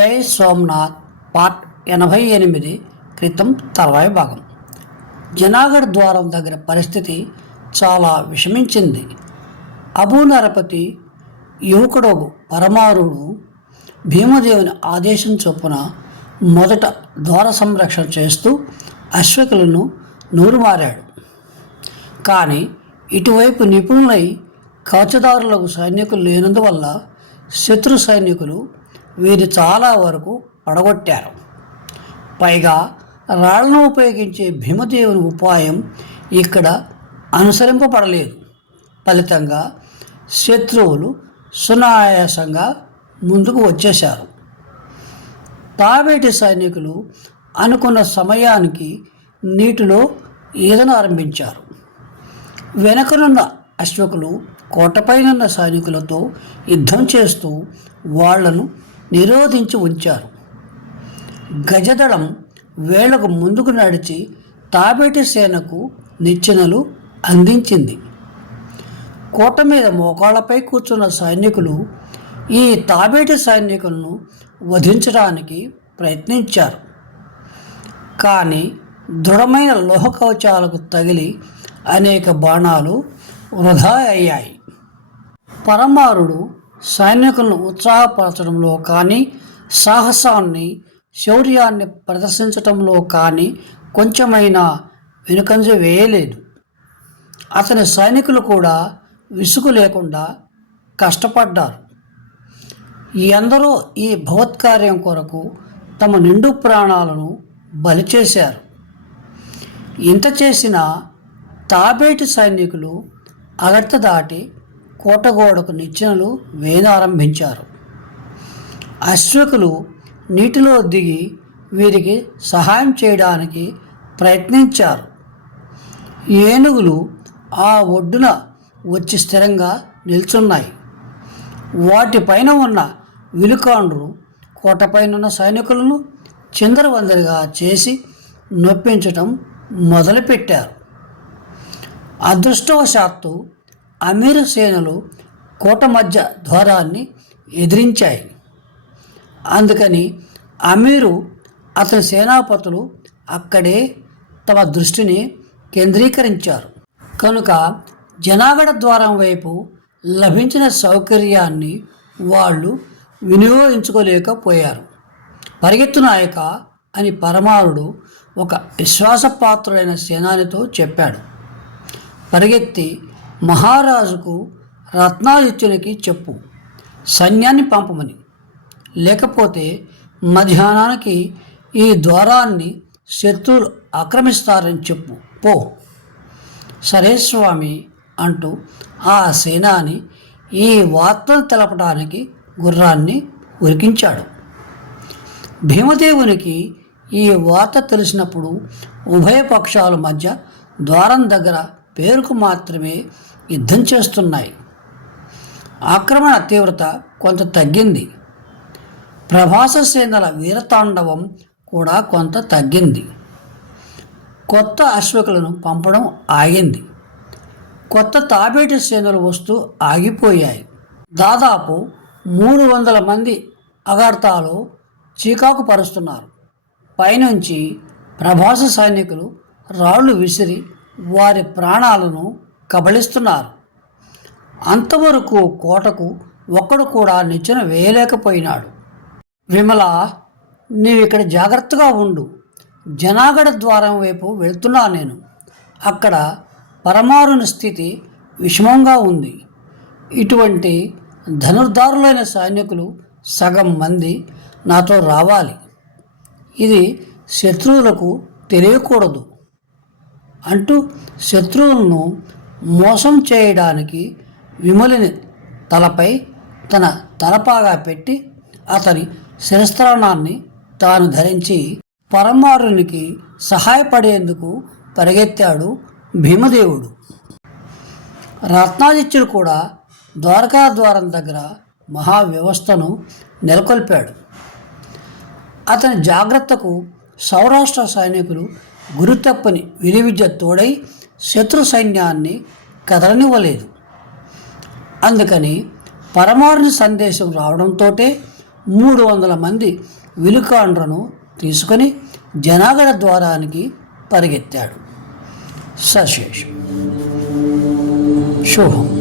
జై సోమనాథ్ పార్ట్ 88 క్రితం తర్వాయి భాగం. జనాగఢ్ ద్వారం దగ్గర పరిస్థితి చాలా విషమించింది. అబూనరపతి యువకుడు పరమారుడు భీమదేవుని ఆదేశం చొప్పున మొదట ద్వార సంరక్షణ చేస్తూ అశ్వకులను నూరుమారాడు. కానీ ఇటువైపు నిపుణులై కవచదారులకు సైనికులు లేనందువల్ల శత్రు సైనికులు వీరి చాలా వరకు పడగొట్టారు. పైగా రాళ్లను ఉపయోగించే భీమదేవుని ఉపాయం ఇక్కడ అనుసరింపబడలేదు. ఫలితంగా శత్రువులు సునాయాసంగా ముందుకు వచ్చేశారు. తాబేటి సైనికులు అనుకున్న సమయానికి నీటిలో ఈదను ఆరంభించారు. వెనకనున్న అశ్వకులు కోటపైనున్న సైనికులతో యుద్ధం చేస్తూ వాళ్లను నిరోధించి ఉంచారు. గజదళం వేళ్లకు ముందుకు నడిచి తాబేటి సేనకు నిచ్చెనలు అందించింది. కోట మీద మోకాళ్లపై కూర్చున్న సైనికులు ఈ తాబేటి సైనికులను వధించడానికి ప్రయత్నించారు. కానీ దృఢమైన లోహ కవచాలకు తగిలి అనేక బాణాలు వృధా అయ్యాయి. పరమారుడు సైనికులను ఉత్సాహపరచడంలో కానీ, సాహసాన్ని శౌర్యాన్ని ప్రదర్శించటంలో కానీ కొంచెమైనా వెనుకంజ వేయలేదు. అతని సైనికులు కూడా విసుగు లేకుండా కష్టపడ్డారు. ఎందరో ఈ భగవత్కార్యం కొరకు తమ నిండు ప్రాణాలను బలి చేశారు. ఇంత చేసిన తాబేటి సైనికులు అగర్త దాటి కోటగోడకు నిచ్చెనలు వేయనారంభించారు. అశ్వకులు నీటిలో దిగి వీరికి సహాయం చేయడానికి ప్రయత్నించారు. ఏనుగులు ఆ ఒడ్డున వచ్చి స్థిరంగా నిల్చున్నాయి. వాటిపైన ఉన్న విలుకాండ్రు కోటపైనున్న సైనికులను చిందరవందరిగా చేసి నొప్పించటం మొదలుపెట్టారు. అదృష్టవశాత్తు అమీరు సేనలు కోట మధ్య ద్వారాన్ని ఎదిరించాయి. అందుకని అమీరు అతని సేనాపతులు అక్కడే తమ దృష్టిని కేంద్రీకరించారు. కనుక జనాగఢ ద్వారం వైపు లభించిన సౌకర్యాన్ని వాళ్ళు వినియోగించుకోలేకపోయారు. పరిగెత్తు నాయక అని పరమారుడు ఒక విశ్వాసపాత్రుడైన సేనానితో చెప్పాడు. పరిగెత్తి మహారాజుకు రత్నాదిత్యునికి చెప్పు, సైన్యాన్ని పంపమని. లేకపోతే మధ్యాహ్నానికి ఈ ద్వారాన్ని శత్రువులు ఆక్రమిస్తారని చెప్పు పో. సరే స్వామి అంటూ ఆ సేనాని ఈ వార్తను తెలపడానికి గుర్రాన్ని ఉరికించాడు. భీమదేవునికి ఈ వార్త తెలిసినప్పుడు ఉభయ పక్షాల మధ్య ద్వారం దగ్గర పేరుకు మాత్రమే యుద్ధం చేస్తున్నాయి. ఆక్రమణ తీవ్రత కొంత తగ్గింది. ప్రభాస సేనల వీరతాండవం కూడా కొంత తగ్గింది. కొత్త అశ్వకులను పంపడం ఆగింది. కొత్త తాబేటి సేనలు వస్తూ ఆగిపోయాయి. దాదాపు 300 మంది అగర్తాలో చీకాకు పరుస్తున్నారు. పైనుంచి ప్రభాస సైనికులు రాళ్లు విసిరి వారి ప్రాణాలను కబళిస్తున్నారు. అంతవరకు కోటకు ఒక్కడు కూడా నిచ్చెన వేయలేకపోయినాడు. విమల, నీవిక్కడ జాగ్రత్తగా ఉండు. జనాగఢ ద్వారం వైపు వెళ్తున్నా నేను. అక్కడ పరమారుని స్థితి విషమంగా ఉంది. ఇటువంటి ధనుర్ధారులైన సైనికులు సగం మంది నాతో రావాలి. ఇది శత్రువులకు తెలియకూడదు అంటూ శత్రువులను మోసం చేయడానికి విమలిని తలపై తన తలపాగా పెట్టి అతని శిరస్త్రాణాన్ని తాను ధరించి పరమారునికి సహాయపడేందుకు పరిగెత్తాడు భీమదేవుడు. రత్నాదిత్యుడు కూడా ద్వారకా ద్వారం దగ్గర మహావ్యవస్థను నెలకొల్పాడు. అతని జాగ్రత్తకు సౌరాష్ట్ర సైనికులు గురుతప్పని విలువిద్య తోడై శత్రు సైన్యాన్ని కదలనివ్వలేదు. అందుకని పరమారుని సందేశం రావడంతో 300 మంది విలుకాండ్రను తీసుకొని జనాగడ ద్వారానికి పరిగెత్తాడు. సశేషం. శుభం.